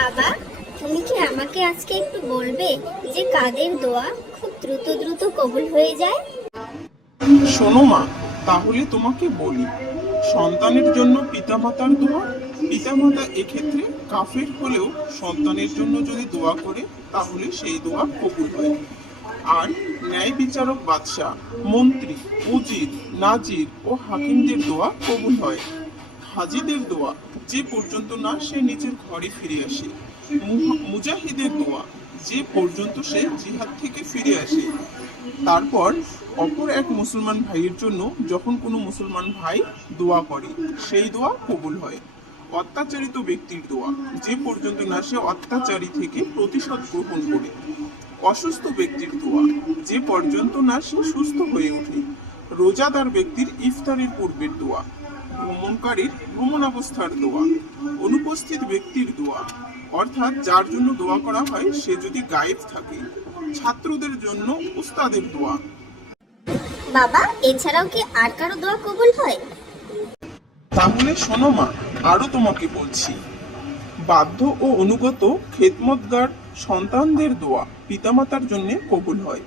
বাবা, তুমি কি আমাকে আজকে একটু বলবে যে কাদের দোয়া খুব দ্রুত দ্রুত কবুল হয়ে যায়? শোনো মা, তাহলে তোমাকে বলি। সন্তানের জন্য পিতামাতার দোয়া। পিতামাতা এক্ষেত্রে কাফের হলেও সন্তানের জন্য যদি দোয়া করে তাহলে সেই দোয়া কবুল হয়। আর ন্যায় বিচারক বাদশাহ, মন্ত্রী, উজির, নাজির ও হাকিমদের দোয়া কবুল হয়। হাজীদের দোয়া, যে পর্যন্ত না সে নিজের ঘরে ফিরে আসে। মুজাহিদের দোয়া, যে পর্যন্ত সে জিহাদ থেকে ফিরে আসে। তারপর অপর এক মুসলমান ভাইয়ের জন্য যখন কোনো মুসলমান ভাই দোয়া করে সেই দোয়া কবুল হয়। অত্যাচারিত ব্যক্তির দোয়া, যে পর্যন্ত না সে অত্যাচারী থেকে প্রতিশোধ গ্রহণ করে। অসুস্থ ব্যক্তির দোয়া, যে পর্যন্ত না সে সুস্থ হয়ে ওঠে। রোজাদার ব্যক্তির ইফতারের পূর্বের দোয়া। ভ্রমণকারীর ভ্রমণ অবস্থার দোয়া। অনুপস্থিত ব্যক্তির দোয়া, অর্থাৎ যার জন্য দোয়া করা হয় সে যদি গায়েব থাকে। ছাত্রদের জন্য উস্তাদের দোয়া। বাবা, এছাড়াও কি আর কারো দোয়া কবুল হয়? তাহলে শোনো মা, আরো তোমাকে বলছি। বাধ্য ও অনুগত খেদমতগার সন্তানদের দোয়া পিতামাতার জন্য কবুল হয়।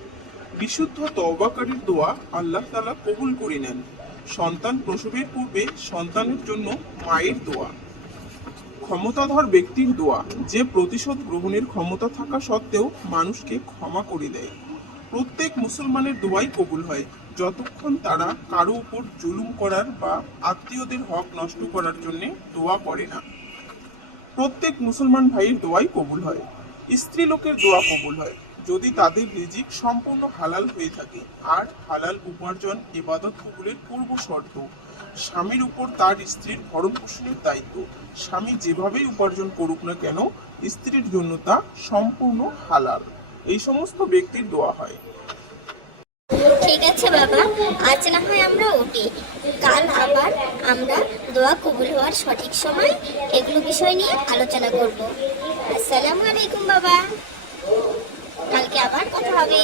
বিশুদ্ধ তওবাকারীর দোয়া আল্লাহ তাআলা কবুল করে নেন। সন্তান প্রসবের পূর্বে সন্তানের জন্য মায়ের দোয়া। ক্ষমতাধর ব্যক্তির দোয়া, যে প্রতিশোধ গ্রহণের ক্ষমতা থাকা সত্ত্বেও মানুষকে ক্ষমা করে দেয়। প্রত্যেক মুসলমানের দোয়াই কবুল হয় যতক্ষণ তারা কারো উপর জুলুম করার বা আত্মীয়দের হক নষ্ট করার জন্য দোয়া করে না। প্রত্যেক মুসলমান ভাইয়ের দোয়াই কবুল হয়। স্ত্রী লোকের দোয়া কবুল হয় যদি তাদের রিজিক সম্পূর্ণ হালাল হয়ে থাকে। আর হালাল উপার্জন ইবাদত কবুলের পূর্ব শর্ত। স্বামীর উপর তার স্ত্রীর ভরণ পোষণের দায়িত্ব। স্বামী যেভাবেই উপার্জন করুক না কেন স্ত্রীর জন্য তা সম্পূর্ণ হালাল। এই সমস্ত ব্যক্তির দোয়া হয়। ঠিক আছে বাবা, আজ না হয় আমরা উঠি। কাল আবার আমরা দোয়া কবুল হওয়ার সঠিক সময় এগুলো বিষয় নিয়ে আলোচনা করব। আসসালামু আলাইকুম বাবা, কালকে আবার কথা হবে।